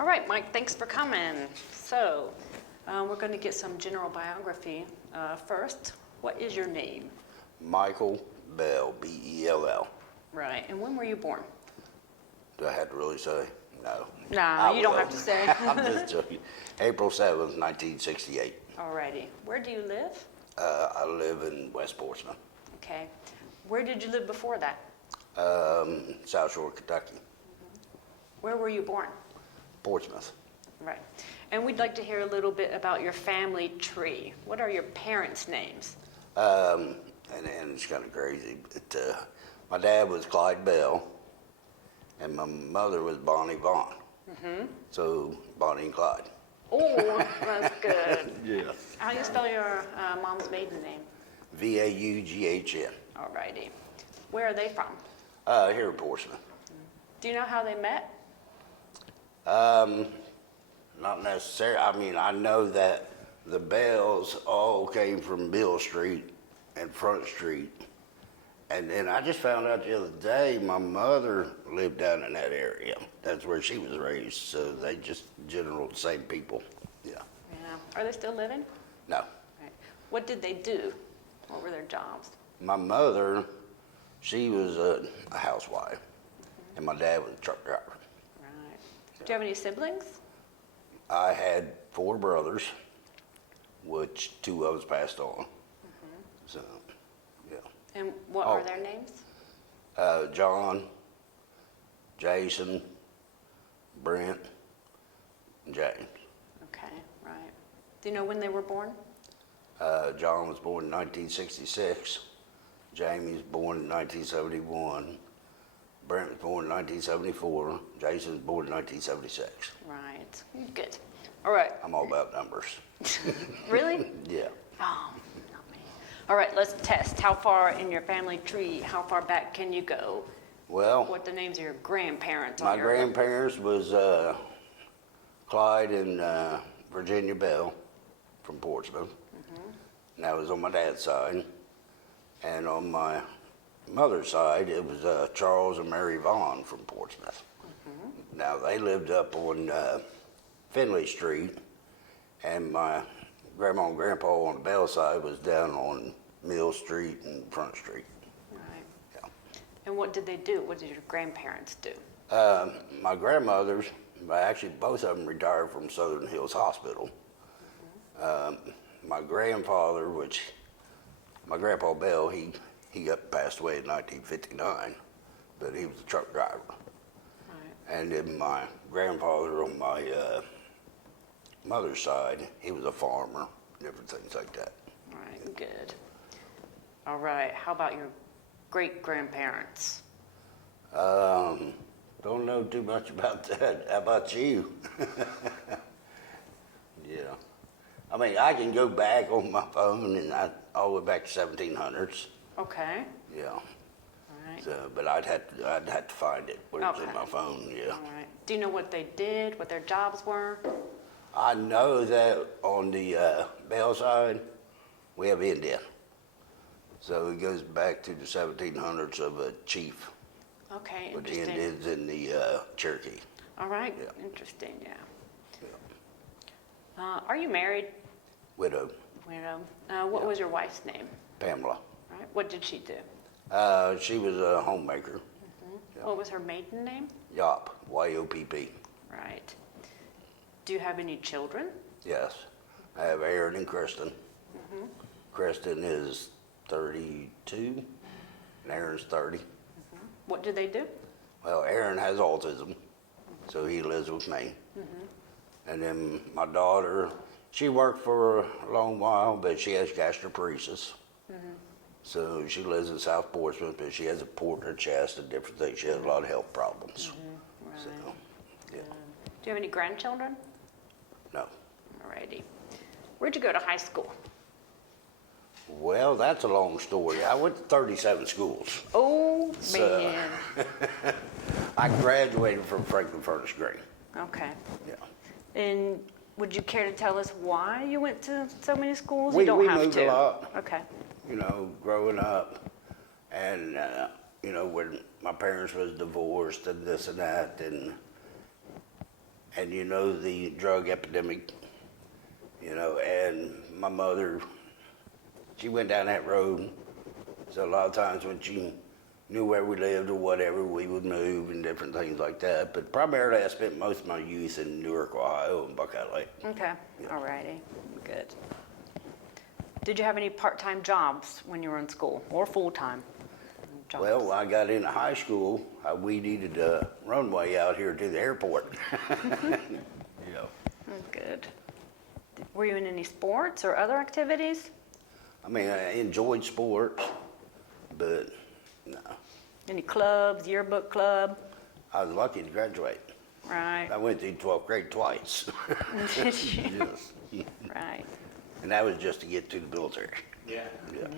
All right, Mike, thanks for coming. So, we're going to get some general biography. First, what is your name? Michael Bell, B-E-L-L. Right, and when were you born? Do I have to really say? No. Nah, I you don't will. have to say. I'm just joking. April 7th, 1968. All righty. Where do you live? I live in West Portsmouth, Okay. Where did you live before that? South Shore, Kentucky. Where were you born? Portsmouth. Right. And we'd like to hear a little bit about your family tree. What are your parents' names? And it's kind of crazy, but my dad was Clyde Bell, and my mother was Bonnie Vaughn. So Bonnie and Clyde. Oh, that's good. Yeah. How do you spell your mom's maiden name? V-A-U-G-H-N. All righty. Where are they from? Here in Portsmouth. Do you know how they met? Not necessarily. I mean, I know that the Bells all came from Bill Street and Front Street. And then I just found out the other day my mother lived down in that area. That's where she was raised. So they just general the same people. Yeah. Yeah. Are they still living? No. Right. What did they do? What were their jobs? My mother, she was a housewife. And my dad was a truck driver. Right. Do you have any siblings? I had 4 brothers, which 2 of us passed on. So, yeah. And what are their names? John, Jason, Brent, and James. Okay, right. Do you know when they were born? John was born in 1966. Jamie was born in 1971. Brent was born in 1974. Jason was born in 1976. Right. Good. All right. I'm all about numbers. Really? Yeah. Oh, not me. All right, let's test. How far in your family tree, how far back can you go? Well, What the names of your grandparents my on your grandparents was Clyde and Virginia Bell from Portsmouth. And that was on my dad's side. And on my mother's side, it was Charles and Mary Vaughn from Portsmouth. Now, they lived up on Finley Street, and my grandma and grandpa on the Bell side was down on Mill Street and Front Street. Right. Yeah. And what did they do? What did your grandparents do? My grandmothers, actually both of them retired from Southern Hills Hospital. My grandfather, my grandpa Bell, he passed away in 1959, but he was a truck driver. Right. And then my grandfather on my mother's side, he was a farmer, different things like that. Right, good. All right, how about your great-grandparents? Don't know too much about that. How about you? Yeah. I mean, I can go back on my phone and all the way back to 1700s. Okay, Yeah. all right. So, but I'd have to find it where it's in Okay. my phone. Yeah. All right. Do you know what they did, what their jobs were? I know that on the Bell side, we have Indian. So it goes back to the 1700s of a chief, Okay, with the interesting. Indians in the Cherokee. All right, Yeah. interesting, yeah. Are you married? Widow, Widow. What Yeah. was your wife's name? Pamela. All right. What did she do? She was a homemaker. Yeah. What was her maiden name? Yop, Y-O-P-P. Right. Do you have any children? Yes. I have Aaron and Kristen. Kristen is 32, and Aaron's 30. What do they do? Well, Aaron has autism, so he lives with me. And then my daughter, she worked for a long while, but she has gastroparesis. So she lives in South Portsmouth, but she has a port in her chest and different things. She has a lot of health problems. Right. So, yeah, Do you have any grandchildren? no. Alrighty. Where'd you go to high school? Well, that's a long story. I went to 37 schools. Oh, So- man. I graduated from Franklin Furnace Green. Okay. Yeah. And would you care to tell us why you went to so many schools? We You don't have moved to. a lot. Okay. You know, growing up, and you know, when my parents was divorced and this and that, and and you know the drug epidemic, you know, and my mother, she went down that road. So a lot of times when she knew where we lived or whatever, we would move and different things like that. But primarily I spent most of my youth in Newark, Ohio and Buckeye Lake. Okay, all righty, good. Did you have any part-time jobs when you were in school, or full-time jobs? Well, when I got into high school, we needed a runway out here to the airport. Yeah. Good. Were you in any sports or other activities? I mean, I enjoyed sports, but no. Any clubs, yearbook club? I was lucky to graduate. Right. I went through 12th grade twice. Did you? Yes. Right. And that was just to get to the military. Yeah. Yeah.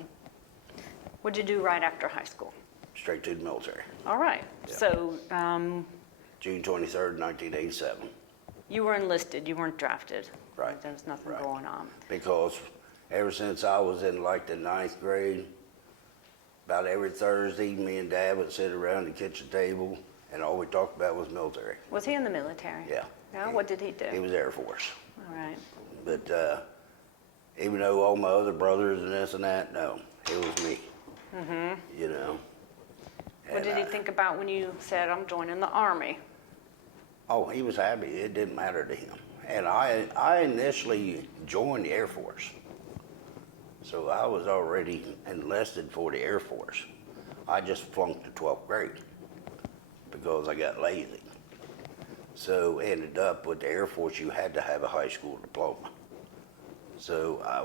What'd you do right after high school? Straight to the military. All right. Yeah. So June 23rd, 1987. you were enlisted. You weren't drafted. Right. There's nothing Right. going on. Because ever since I was in like the 9th grade, about every Thursday, me and Dad would sit around the kitchen table and all we talked about was military. Was he in the military? Yeah. Yeah. What did he do? He was Air Force. All right. But even though all my other brothers and this and that, no, it was me. Mm-hmm. You know. What And did he think about when you said, I'm joining the Army? Oh, he was happy. It didn't matter to him. And I initially joined the Air Force. So I was already enlisted for the Air Force. I just flunked the 12th grade because I got lazy. So ended up with the Air Force, you had to have a high school diploma. So I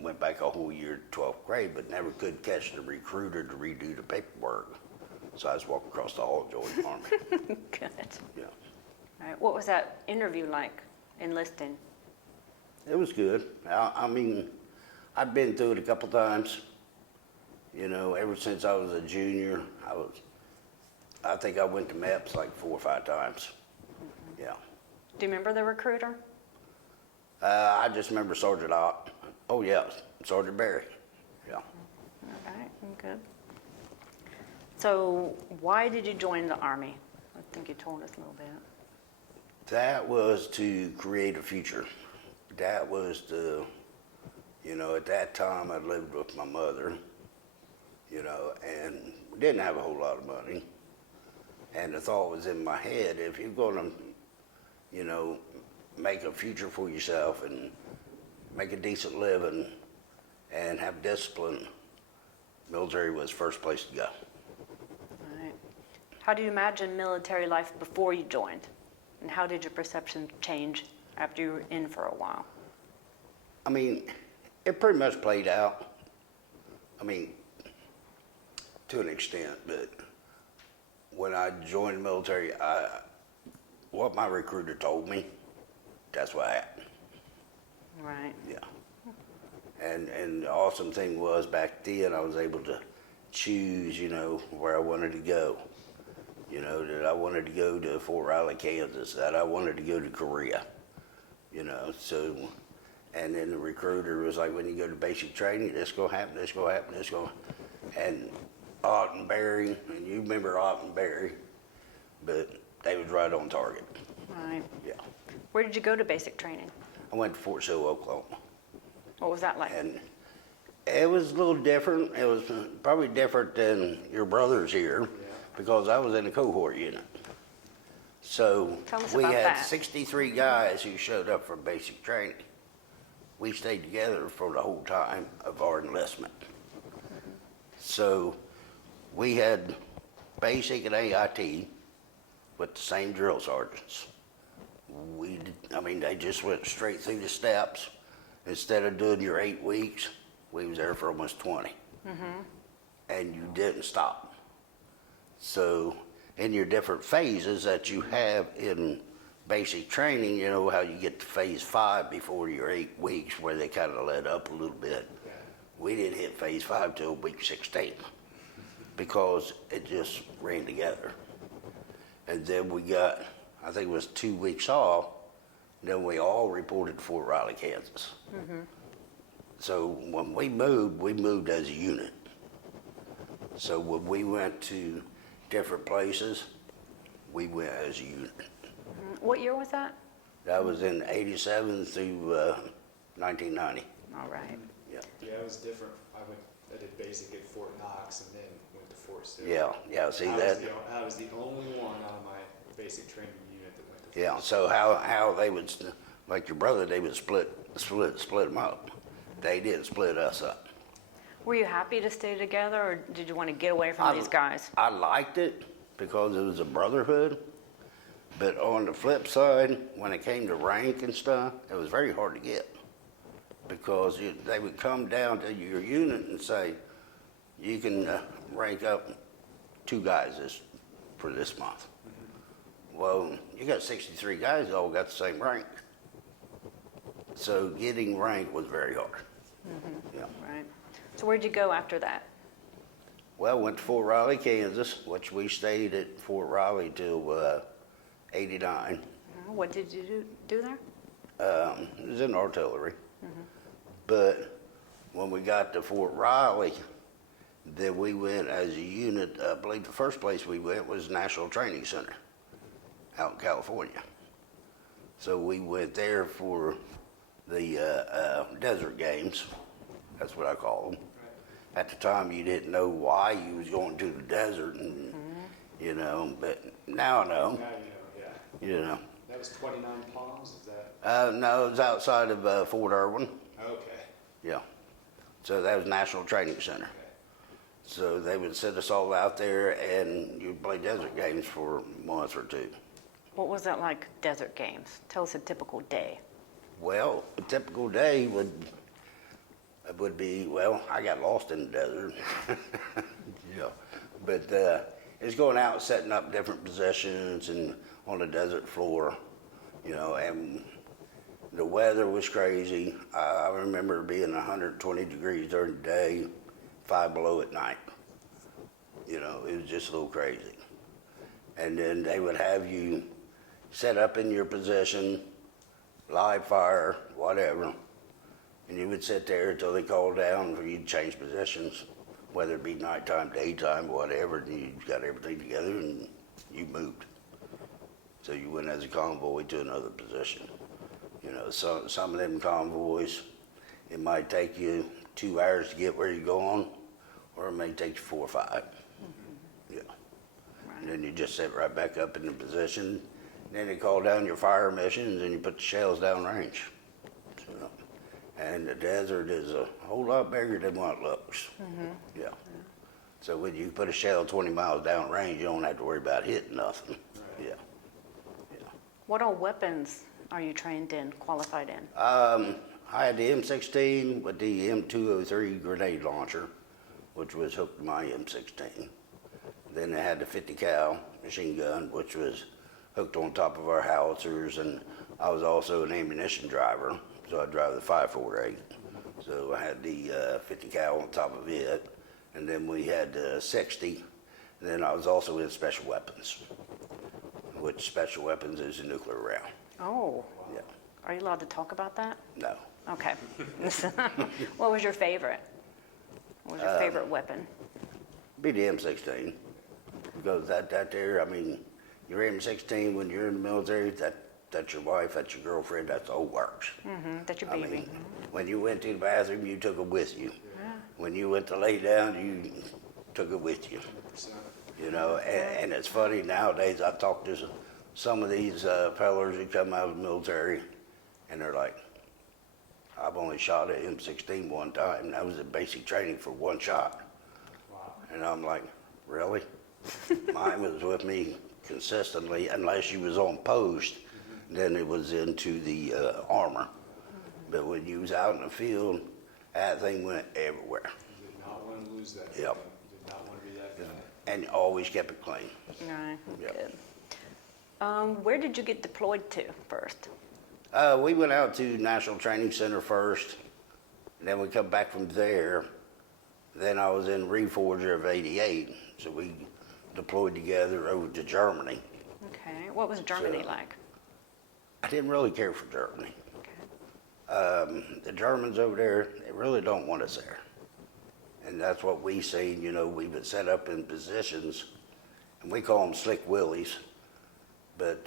went back a whole year to 12th grade, but never could catch the recruiter to redo the paperwork. So I just walked across the hall and joined the Army. Good. Yeah. All right. What was that interview like, enlisting? It was good. I mean, I'd been through it a couple times. You know, ever since I was a junior, I think I went to MEPS like 4 or 5 times. Yeah. Do you remember the recruiter? I just remember Sergeant Ott. Oh, yeah, Sergeant Barry. Yeah. All right. Good. So why did you join the Army? I think you told us a little bit. That was to create a future. That was the, you know, at that time I lived with my mother, you know, and didn't have a whole lot of money. And the thought was in my head, if you're going to, you know, make a future for yourself and make a decent living and have discipline, military was the first place to go. All right. How do you imagine military life before you joined? And how did your perception change after you were in for a while? I mean, it pretty much played out. I mean, to an extent, but when I joined the military, what my recruiter told me, that's what happened. Right. Yeah. And the awesome thing was back then I was able to choose, you know, where I wanted to go. You know, that I wanted to go to Fort Riley, Kansas, that I wanted to go to Korea, you know, so, and then the recruiter was like, when you go to basic training, this gonna happen, this gonna happen, this gonna, and Ott and Barry, and you remember Ott and Barry, but they was right on target, Right. yeah. Where did you go to basic training? I went to Fort Sill, Oklahoma, What was that like? and it was a little different. It was probably different than your brothers here, because I was in a cohort unit. So Tell us we about had that. 63 guys who showed up for basic training. We stayed together for the whole time of our enlistment. So we had basic and AIT with the same drill sergeants. They just went straight through the steps. Instead of doing your 8 weeks, we was there for almost 20. And you didn't stop. So in your different phases that you have in basic training, you know how you get to phase 5 before your 8 weeks where they kind of let up a little bit. We didn't hit phase 5 till week 16 because it just ran together. And then we got, I think it was 2 weeks off, then we all reported to Fort Riley, Kansas. So when we moved as a unit. So when we went to different places, we went as a unit. What year was that? That was in 87 through 1990. All right. Yeah. Yeah, it was different. I did basic at Fort Knox and then went to Fort Sill. Yeah, see I that? I was the only one out of my basic training unit that went to Fort Yeah, Sill. so how they would, like your brother, they would split them up. They didn't split us up. Were you happy to stay together, or did you want to get away from these guys? I liked it because it was a brotherhood, but on the flip side, when it came to rank and stuff, it was very hard to get. Because they would come down to your unit and say, you can rank up 2 guys for this month. Well, you got 63 guys that all got the same rank. So getting rank was very hard. Yeah. Right. So where'd you go after that? Well, went to Fort Riley, Kansas, which we stayed at Fort Riley till 89. What did you do there? It was in artillery. But when we got to Fort Riley, then we went as a unit. I believe the first place we went was National Training Center out in California. So we went there for the desert games. That's what I call them. At the time, you didn't know why you was going to the desert, and you know. But now I know. Now you know, yeah. You know. That was 29 Palms, is that? No, it was outside of Fort Irwin. Okay. Yeah. So that was National Training Center. Okay. So they would send us all out there, and you'd play desert games for a month or 2. What was that like, desert games? Tell us a typical day. Well, a typical day would be, well, I got lost in the desert. Yeah. But it's going out and setting up different positions and on the desert floor, you know, and the weather was crazy. I remember it being 120 degrees during the day, 5 below at night. You know, it was just a little crazy. And then they would have you set up in your position, live fire, whatever, and you would sit there until they called down for you to change positions, whether it be nighttime, daytime, whatever, and you got everything together and you moved. So you went as a convoy to another position. You know, some of them convoys, it might take you 2 hours to get where you're going, or it may take you 4 or 5. Yeah. And then you just sit right back up in the position. Then they call down your fire missions and you put the shells down range. So, and the desert is a whole lot bigger than what it looks. Yeah. So when you put a shell 20 miles down range, you don't have to worry about hitting nothing. Yeah. What all weapons are you trained in, qualified in? I had the M16 with the M203 grenade launcher, which was hooked to my M16. Then I had the 50 cal machine gun, which was hooked on top of our howitzers, and I was also an ammunition driver, so I drive the 548. So I had the 50 cal on top of it, and then we had the 60. And then I was also in special weapons, which special weapons is a nuclear round. Oh, Yeah. are you allowed to talk about that? No. Okay. What was your favorite? What was your favorite weapon? Be the M16, because that there, I mean, your M16 when you're in the military, that's your wife, that's your girlfriend, that's all works. That's your I baby. mean, when you went to the bathroom, you took it with you. When you went to lay down, you took it with you. 100%. You know, and it's funny nowadays. I talk to some of these fellas who come out of the military, and they're like, "I've only shot at M16 one time. That was a basic training for one shot." Wow. And I'm like, "Really?" Mine was with me consistently, unless you was on post, then it was into the armor. But when you was out in the field, that thing went everywhere, You did not want to lose that. Yep. You did not want to be that guy. and you always kept it clean. Right, Yeah. good. Where did you get deployed to first? We went out to National Training Center first, and then we come back from there. Then I was in Reforger of 88, so we deployed together over to Germany. Okay. What was Germany So- like? I didn't really care for Germany. Okay. The Germans over there, they really don't want us there. And that's what we seen, you know, we would set up in positions, and we call them slick willies. But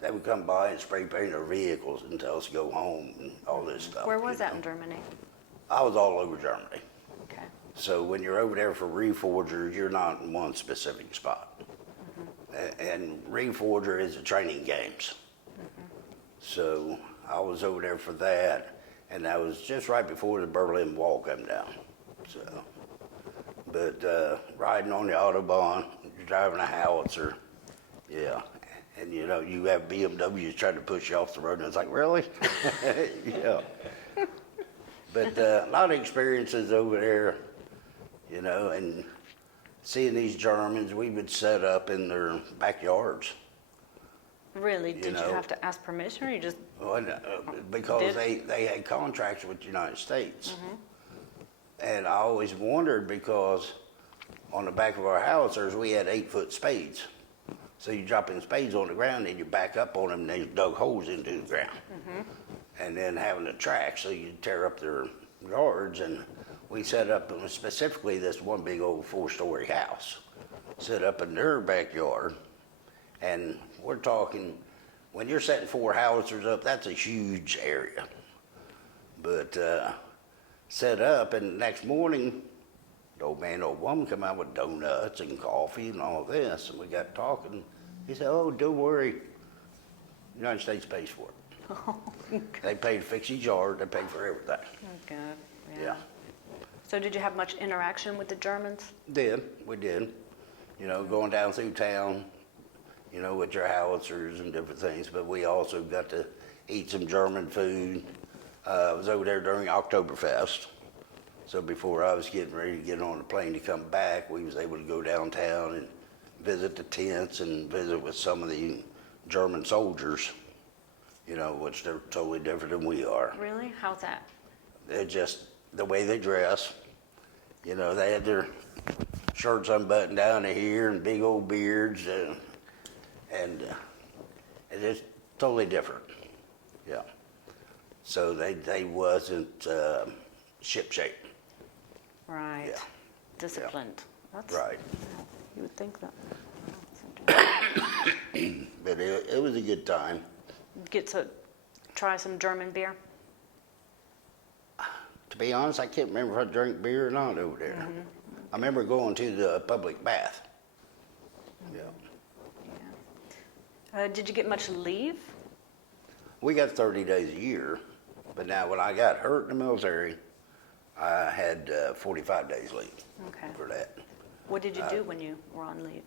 they would come by and spray paint our vehicles and tell us to go home and all this stuff. Where was you that know. in Germany? I was all over Germany. Okay. So when you're over there for Reforger, you're not in one specific spot. And Reforger is the training games. So I was over there for that, and that was just right before the Berlin Wall came down. So, but riding on the Autobahn, driving a howitzer, yeah. And you know, you have BMWs trying to push you off the road, and it's like, really? Yeah. But a lot of experiences over there, you know, and seeing these Germans, we would set up in their backyards. Really? Did you know. have to ask permission, or you just? Well, because Did- they had contracts with the United States. And I always wondered because on the back of our howitzers, we had 8-foot spades. So you drop in spades on the ground and you back up on them and they dug holes into the ground. And then having a track, so you tear up their yards. And we set up specifically this one big old 4-story house, set up in their backyard. And we're talking, when you're setting 4 howitzers up, that's a huge area. But set up, and the next morning, the old man and old woman come out with donuts and coffee and all this, and we got talking. He said, "Oh, don't worry, the United States pays for it. They pay to fix each yard, they pay for everything." Oh, God. Yeah. So did you have much interaction with the Germans? We did. You know, going down through town, you know, with your howitzers and different things, but we also got to eat some German food. I was over there during Oktoberfest. So before I was getting ready to get on the plane to come back, we was able to go downtown and visit the tents and visit with some of the German soldiers, you know, which they're totally different than we are. Really? How's that? They're just the way they dress. You know, they had their shirts unbuttoned down to here and big old beards, and it's totally different. Yeah. So they wasn't shipshape. Right. Yeah. Disciplined. That's Right. You would think that. But it was a good time. Get to try some German beer. To be honest, I can't remember if I drank beer or not over there. I remember going to the public bath. Yeah. Yeah. Did you get much leave? We got 30 days a year, but now when I got hurt in the military, I had 45 days leave Okay. for that. What did you do when you were on leave?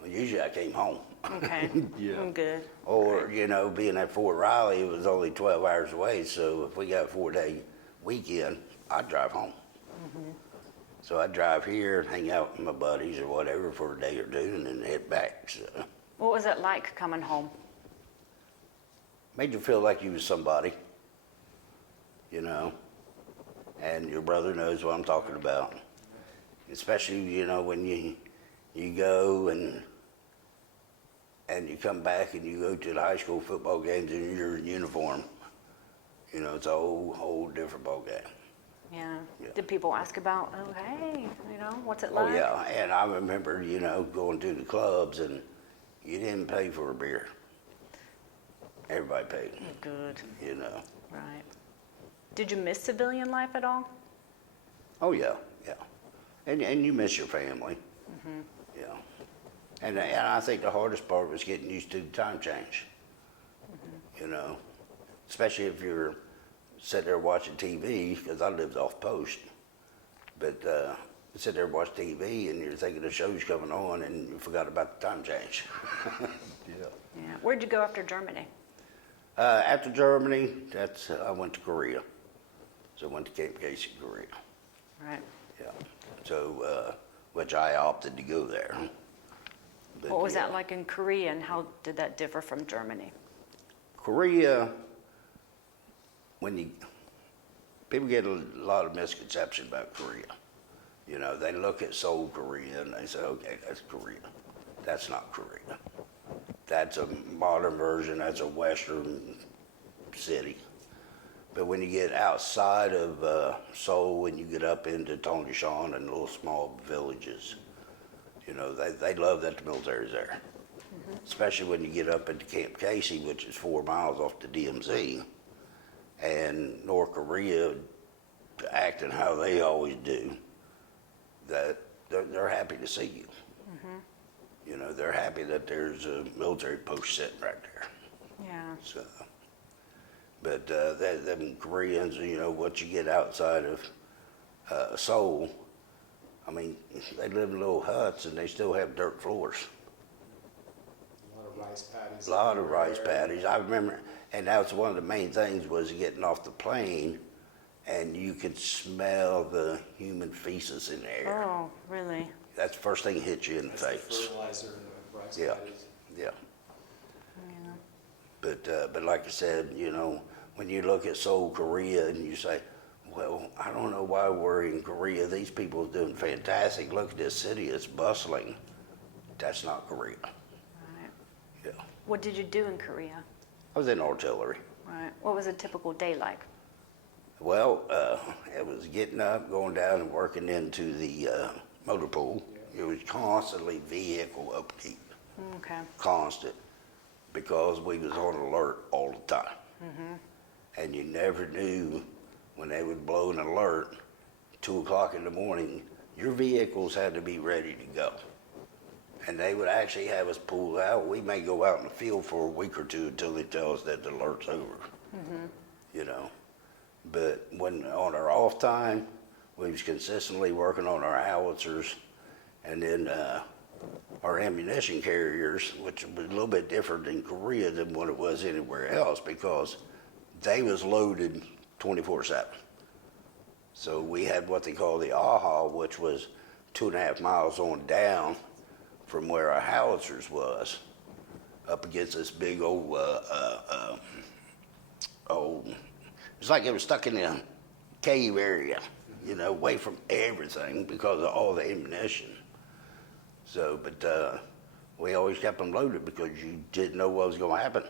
Well, usually I came home. Okay. Yeah. I'm good. Or, you know, being at Fort Riley, it was only 12 hours away, so if we got a 4-day weekend, I'd drive home. So I'd drive here and hang out with my buddies or whatever for a day or two and then head back. So What was it like coming home? made you feel like you was somebody, you know, and your brother knows what I'm talking about. Especially, you know, when you go and you come back and you go to the high school football games in your uniform. You know, it's a whole different ball game. Yeah. Yeah. Did people ask about, oh, hey, you know, what's it Oh like? yeah, and I remember, you know, going to the clubs and you didn't pay for a beer. Everybody paid, Good. you know. Right. Did you miss civilian life at all? Oh yeah, yeah. And you miss your family. Yeah. And I think the hardest part was getting used to the time change. You know, especially if you're sitting there watching TV, because I lived off post. But sit there and watch TV and you're thinking the show's coming on and you forgot about the time change. Yeah. Yeah. Where'd you go after Germany? After Germany, I went to Korea. So I went to Camp Casey, Korea. Right. Yeah. So, which I opted to go there. But, What was yeah. that like in Korea, and how did that differ from Germany? Korea, people get a lot of misconception about Korea. You know, they look at Seoul, Korea, and they say, okay, that's Korea. That's not Korea. That's a modern version, that's a Western city. But when you get outside of Seoul and you get up into Tongchon and little small villages, you know, they love that the military's there. especially when you get up into Camp Casey, which is 4 miles off the DMZ, and North Korea acting how they always do, that they're happy to see you. You know, they're happy that there's a military post sitting right there. Yeah. So, but them Koreans, you know, what you get outside of Seoul, I mean, they live in little huts and they still have dirt floors. A lot of rice paddies. A lot of rice everywhere. paddies. I remember, and that was one of the main things was getting off the plane, and you could smell the human feces in the air. Oh, really? That's the first thing hit you in the That's the face. fertilizer in the rice Yeah. paddies. Yeah. Yeah. But like I said, you know, when you look at Seoul, Korea, and you say, well, I don't know why we're in Korea. These people are doing fantastic. Look at this city, it's bustling. That's not Korea. Right. Yeah. What did you do in Korea? I was in artillery. Right. What was a typical day like? Well, it was getting up, going down and working into the motor pool. It was constantly vehicle upkeep, Okay. constant, because we was on alert all the time. And you never knew when they would blow an alert, 2 o'clock in the morning, your vehicles had to be ready to go. And they would actually have us pull out. We may go out in the field for a week or two until they tell us that the alert's over, you know. But when on our off time, we was consistently working on our howitzers, and then our ammunition carriers, which was a little bit different in Korea than what it was anywhere else, because they was loaded 24/7. So we had what they call the AHA, which was 2.5 miles on down from where our howitzers was, up against this big old it's like it was stuck in a cave area, you know, away from everything because of all the ammunition. So, but we always kept them loaded because you didn't know what was going to happen.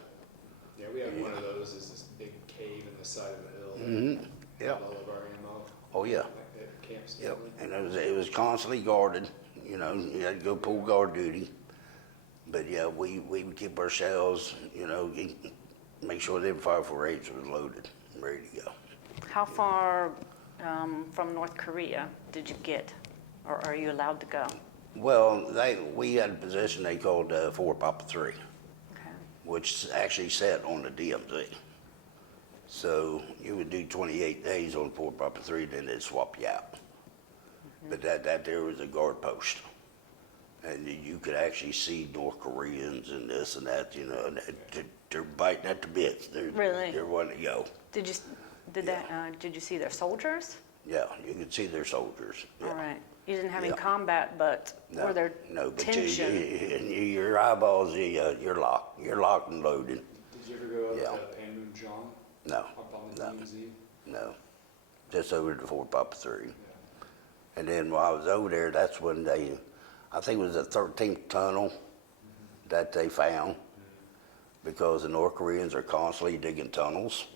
Yeah, we had one of those, is this big cave in the side of the hill. Mm-hmm. Yeah. All of our ammo. Oh, yeah. At Camp Yep. Stanley. And it was constantly guarded. You know, you had to go pull guard duty. But yeah, we would keep our shells, you know, make sure them 5.48s was loaded, and ready to go. How far from North Korea did you get, or are you allowed to go? Well, we had a position they called Fort Papa 3, Okay. which actually sat on the DMZ. So you would do 28 days on Fort Papa 3, then they'd swap you out. But that there was a guard post. And you could actually see North Koreans and this and that, you know, and they're biting at the bits. Really? They're wanting to go. Did you see their soldiers? Yeah, you could see their soldiers. Yeah. All right. You didn't have any Yeah. combat, but No, were there no, but tension? your eyeballs, you're locked. You're locked and loaded. Did you ever go up Yeah. to Panmunjom? No, Up on the no. DMZ? no. Just over to Fort Papa 3. Yeah. And then while I was over there, that's when I think it was the 13th tunnel that they found, because the North Koreans are constantly digging tunnels.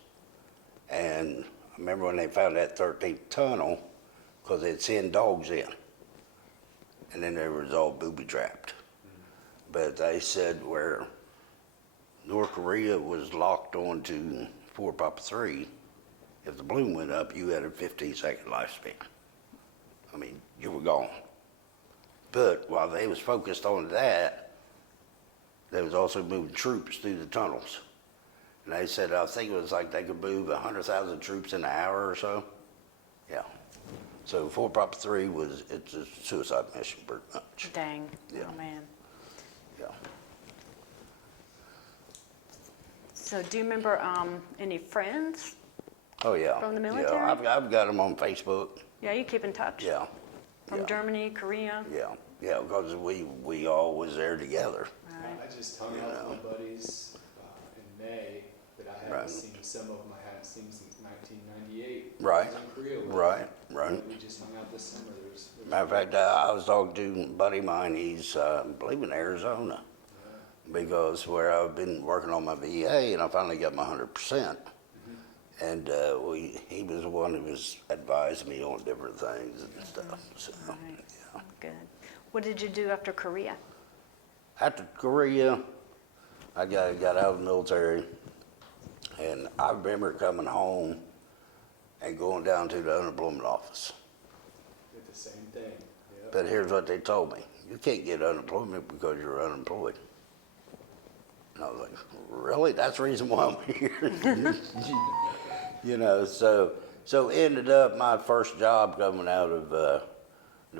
And I remember when they found that 13th tunnel, because they'd send dogs in. And then they was all booby-trapped. But they said where North Korea was locked onto Fort Papa 3, if the balloon went up, you had a 15-second lifespan. I mean, you were gone. But while they was focused on that, they was also moving troops through the tunnels. And they said, I think it was like they could move 100,000 troops in an hour or so. Yeah. So Fort Papa 3 it's a suicide mission pretty much. Dang. Yeah. Oh, man. Yeah. So do you remember any friends? Oh, yeah. From the Yeah, military? I've got them on Facebook. Yeah, you keep in touch? Yeah. From Yeah. Germany, Korea? Yeah, yeah, because we all was there together. Right. I just hung out with my buddies in May, but I hadn't Right. seen, some of them I hadn't seen since 1998. Right. I was in Korea with Right, them. right. We just hung out this summer. There's Matter of fact, I was talking to a buddy of mine, he's, I believe in Arizona, because where I've been working on my VA, and I finally got my 100%. And he was the one who was advising me on different things and stuff. So, Right. yeah. Good. What did you do after Korea? After Korea, I got out of the military, and I remember coming home and going down to the unemployment office. Did the same thing. Yep. But here's what they told me: you can't get unemployment because you're unemployed. And I was like, really? That's the reason why I'm here. You know, so ended up my first job coming out of the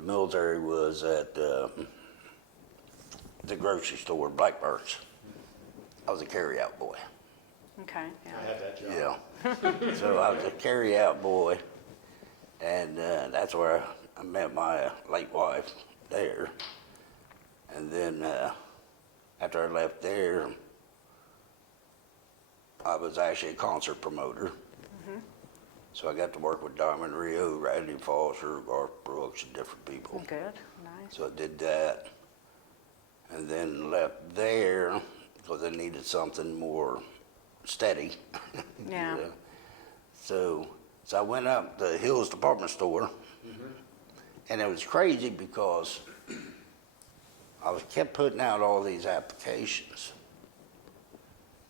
military was at the grocery store, Blackbirds. I was a carryout boy. Okay, I yeah. had that job. Yeah. So I was a carryout boy, and that's where I met my late wife there. And then after I left there, I was actually a concert promoter. So I got to work with Diamond Rio, Randy Foster, Garth Brooks, and different people. Good, nice. So I did that, and then left there because I needed something more steady. Yeah. You know? So I went up to Hills Department Store, and it was crazy because I kept putting out all these applications,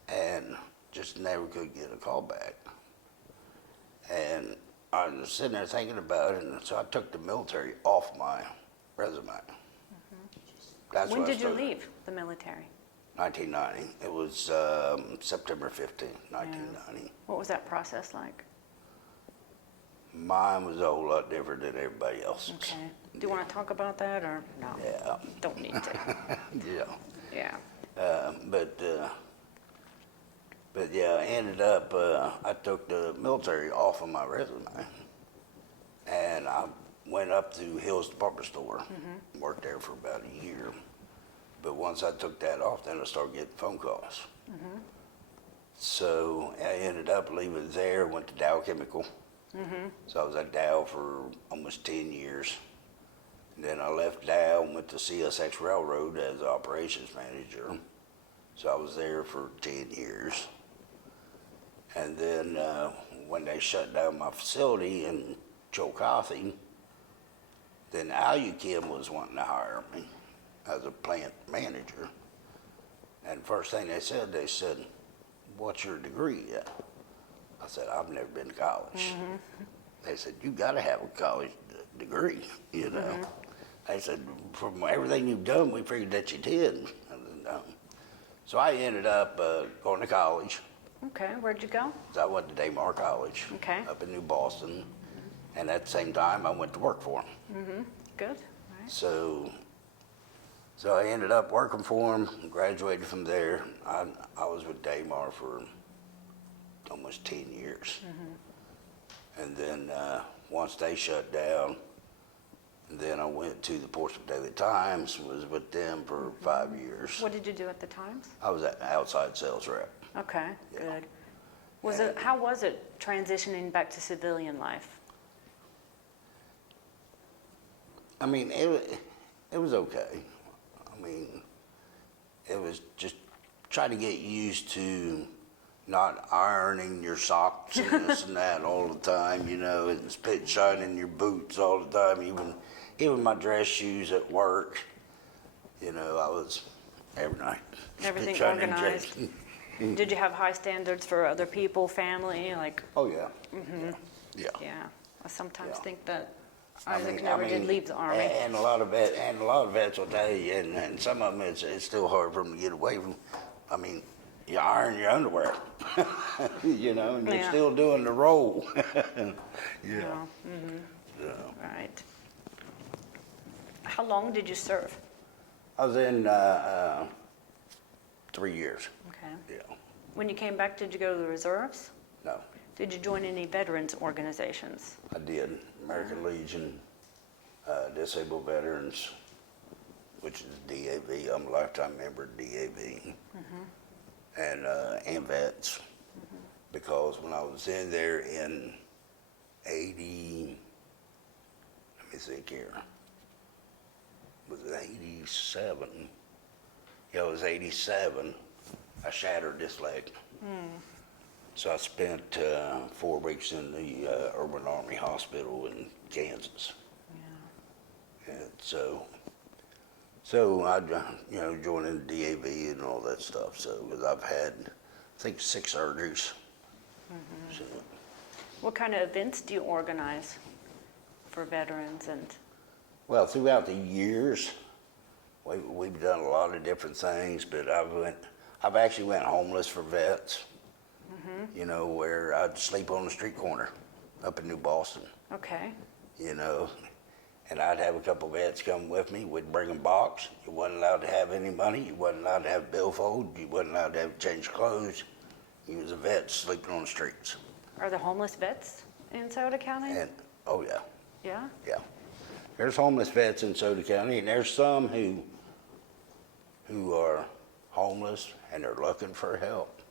and just never could get a call back. And I was sitting there thinking about it, and so I took the military off my resume. That's When what I did you started. leave the military? 1990. It was September 15th, 1990. What was that process like? Mine was a whole lot different than everybody else's. Okay. Do you want to talk about that or no? Yeah, Don't need to. yeah. Yeah. But yeah, I ended up, I took the military off of my resume, and I went up to Hills Department Store, worked there for about a year. But once I took that off, then I started getting phone calls. So I ended up leaving there, went to Dow Chemical. So I was at Dow for almost 10 years. And then I left Dow and went to CSX Railroad as operations manager. So I was there for 10 years. And then when they shut down my facility in Chillicothe, then Aluchem was wanting to hire me as a plant manager. And first thing they said, what's your degree at? I said, I've never been to college. They said, you got to have a college degree, you know. They said, from everything you've done, we figured that you did. I said, no. So I ended up going to college. Okay, where'd you go? So I went to Daymar College Okay. up in New Boston. And at the same time, I went to work for them. Good. All right. So I ended up working for them, graduated from there. I was with Daymar for almost 10 years. And then once they shut down, then I went to the Portsmouth Daily Times, was with them for 5 years. What did you do at the Times? I was an outside sales rep. Okay, Yeah. good. How was it transitioning back to civilian life? I mean, it was okay. I mean, it was just trying to get used to not ironing your socks and this and that all the time, you know, and spit shining your boots all the time, even my dress shoes at work, you know, I was every night. Everything spit shining organized? dress. Did you have high standards for other people, family, like, Oh, yeah. Yeah. yeah. I sometimes Yeah. think that I Isaac mean- never I did mean, leave the Army. And a lot of vets will tell you, and some of them it's still hard for them to get away from. I mean, you iron your underwear, you know, and you're Yeah. still doing the roll. No. Yeah. Right. How long did you serve? I was in 3 years. Okay. Yeah. When you came back, did you go to the reserves? No, Did you join any veterans organizations? I did American Legion, Disabled Veterans, which is DAV. I'm a lifetime member of DAV, and AMVETS, because when I was in there in 80, let me think here, was it 87? Yeah, it was 87. I shattered this leg. So I spent 4 weeks in the Urban Army Hospital in Kansas. Yeah. And so So I, joining the DAV and all that stuff. So 'cause I've had, I think, 6 surgeries. So, What kind of events do you organize for veterans and, well, throughout the years, we've done a lot of different things, but I've actually went homeless for vets. You know, where I'd sleep on the street corner up in New Boston. okay, You know, and I'd have a couple vets come with me. We'd bring them box. You wasn't allowed to have any money. You wasn't allowed to have billfold. You wasn't allowed to have change clothes. You was a vet sleeping on the streets. are there homeless vets in Sauter County? And oh yeah, Yeah? yeah. There's homeless vets in Sauter County, and there's some who are homeless and they're looking for help.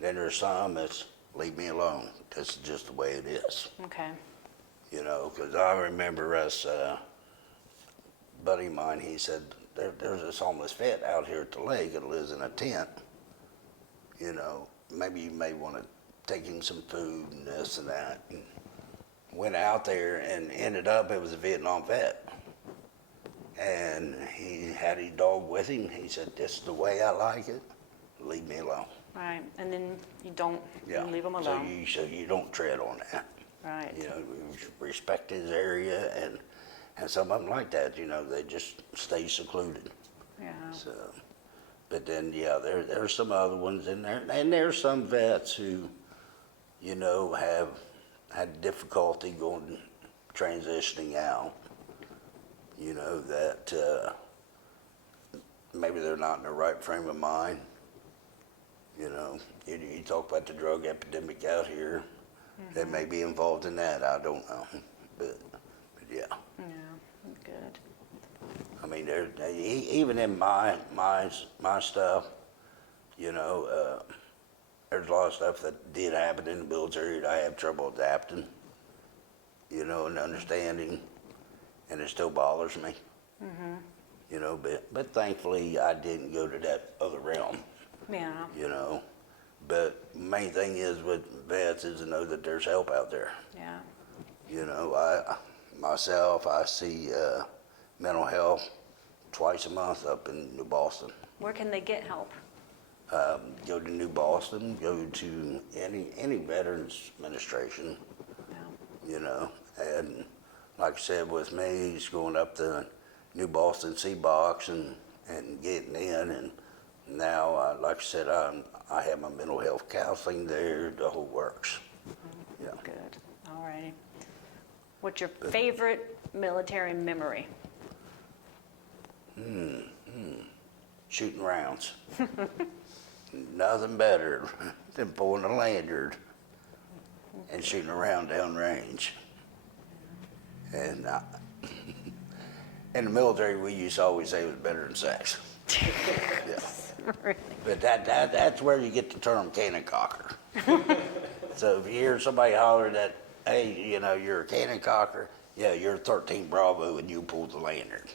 Then there's some that's leave me alone. This is just the way it is. Okay, You know, because I remember us, buddy of mine, he said, there's this homeless vet out here at the lake that lives in a tent. You know, maybe you may want to take him some food and this and that. And went out there and ended up, it was a Vietnam vet. And he had his dog with him. He said, this is the way I like it. Leave me alone. right, and then you don't, you Yeah. leave them So alone, you don't tread on that. right? You know, we respect his area, and some of them like that, you know, they just stay secluded. Yeah, So, but then, yeah, there's some other ones in there, and there's some vets who, you know, have had difficulty transitioning out. You know, that maybe they're not in the right frame of mind. You know, you talk about the drug epidemic out here. They may be involved in that. I don't know, but yeah. yeah, good. I mean, even in my stuff, you know, there's a lot of stuff that did happen in the military that I have trouble adapting. You know, and understanding, and it still bothers me. You know, but thankfully I didn't go to that other realm. Yeah, You know, but main thing is with vets is to know that there's help out there. yeah, You know, I see mental health twice a month up in New Boston. where can they get help? Go to New Boston, go to any veterans administration, Yeah. you know, and like I said, with me, it's going up the New Boston Sea Box and getting in, and now, like I said, I have my mental health counseling there, the whole works. Yeah. Good, all righty. What's your favorite military memory? Shooting rounds. Nothing better than pulling a lanyard and shooting a round down range. And in the military, we used to always say it was better than sex. Yeah. Really? But that's where you get the term cannon cocker. So if you hear somebody holler that, hey, you know, you're a cannon cocker, yeah, you're 13 Bravo and you pulled the lanyard.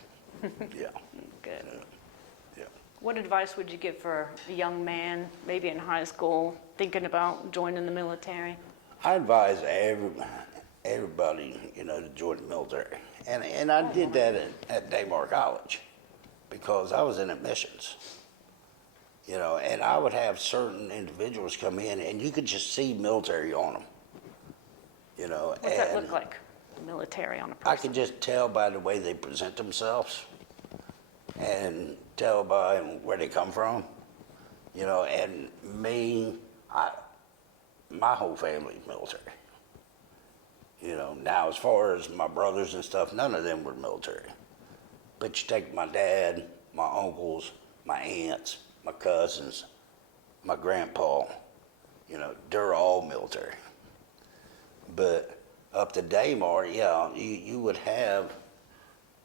Yeah. Good. Yeah. What advice would you give for a young man, maybe in high school, thinking about joining the military? I advise everybody, you know, to join the military. And I did that at Daymar College because I was in admissions. You know, and I would have certain individuals come in and you could just see military on them. You know, What's that look like, the military on a I person? could just tell by the way they present themselves and tell by where they come from. You know, and me, my whole family's military. You know, now as far as my brothers and stuff, none of them were military. But you take my dad, my uncles, my aunts, my cousins, my grandpa, you know, they're all military. But up to Daymar, yeah, you would have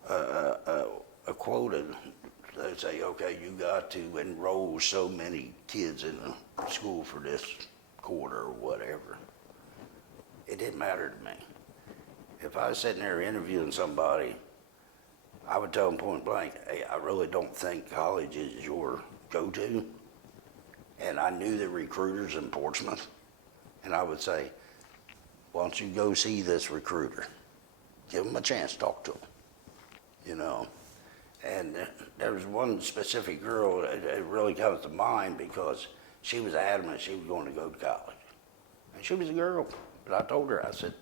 a quota. They'd say, okay, you got to enroll so many kids in the school for this quarter or whatever. It didn't matter to me. If I was sitting there interviewing somebody, I would tell them point blank, hey, I really don't think college is your go-to. And I knew the recruiters in Portsmouth, and I would say, why don't you go see this recruiter? Give him a chance to talk to him, you know. And there was one specific girl that really comes to mind because she was adamant she was going to go to college. And she was a girl. But I told her, I said,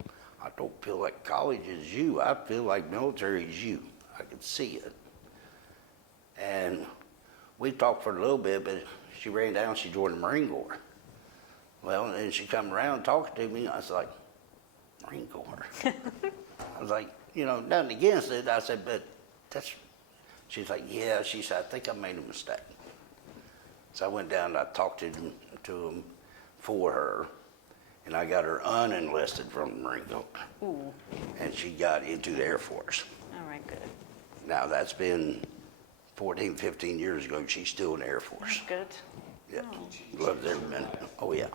I don't feel like college is you. I feel like military is you. I could see it. And we talked for a little bit, but she ran down, she joined the Marine Corps. Well, and then she come around talking to me. I was like, Marine Corps? I was like, you know, nothing against it. I said, but that's, she's like, yeah. She said, I think I made a mistake. So I went down and I talked to him for her, and I got her unenlisted from the Marine Corps. Ooh, And she got into the Air Force. all right, good. Now, that's been 14, 15 years ago. She's still in the Air Force. Good. Yeah, loves every minute. Oh, yeah.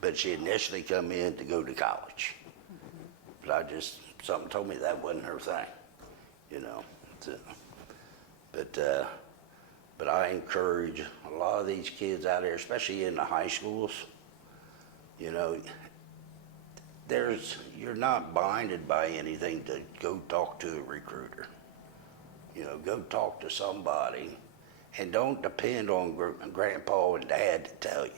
But she initially come in to go to college. But something told me that wasn't her thing, you know. So, but I encourage a lot of these kids out there, especially in the high schools, you know, you're not binded by anything to go talk to a recruiter. You know, go talk to somebody, and don't depend on grandpa and dad to tell you,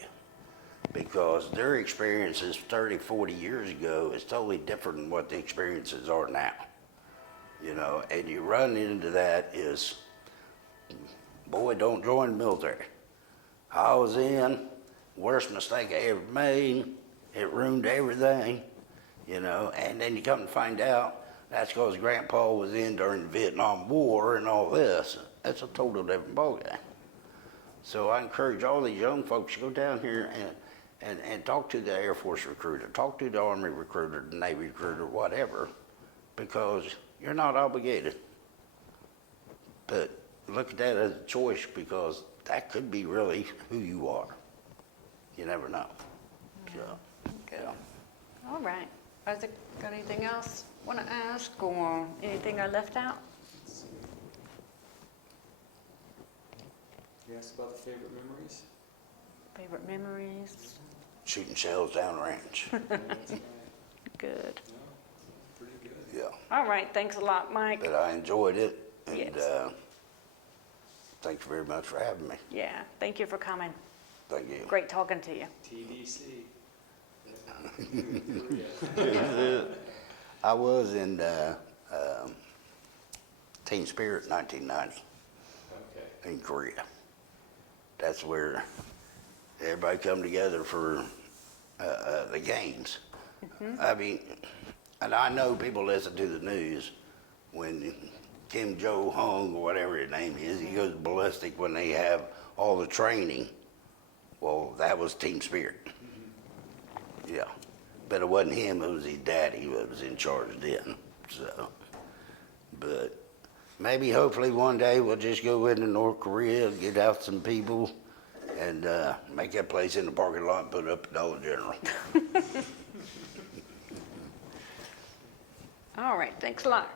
because their experiences 30, 40 years ago is totally different than what the experiences are now. You know, and you run into that is, boy, don't join the military. I was in, worst mistake I ever made. It ruined everything, you know, and then you come to find out that's because Grandpa was in during the Vietnam War and all this. That's a total different ballgame. So I encourage all these young folks to go down here and talk to the Air Force recruiter, talk to the Army recruiter, the Navy recruiter, whatever, because you're not obligated. But look at that as a choice, because that could be really who you are. You never know. So, yeah. All right. Has there got anything else want to ask, or anything I left out? You asked about the favorite memories? Favorite memories? Shooting shells down range. That's right. Good. No, pretty good. Yeah. All right. Thanks a lot, Mike. But I enjoyed it, and Yes. thank you very much for having me. Yeah. Thank you for coming. Thank you. Great talking to you. TDC. I was in Team Spirit 1990 Okay. in Korea. That's where everybody come together for the games. I mean, and I know people listen to the news when Kim Jo-hung, or whatever his name is, he goes ballistic when they have all the training. Well, that was Team Spirit. Yeah. But it wasn't him, it was his daddy who was in charge then. So, but maybe hopefully one day we'll just go into North Korea, get out some people, and make that place in the parking lot and put up a Dollar General. All right. Thanks a lot.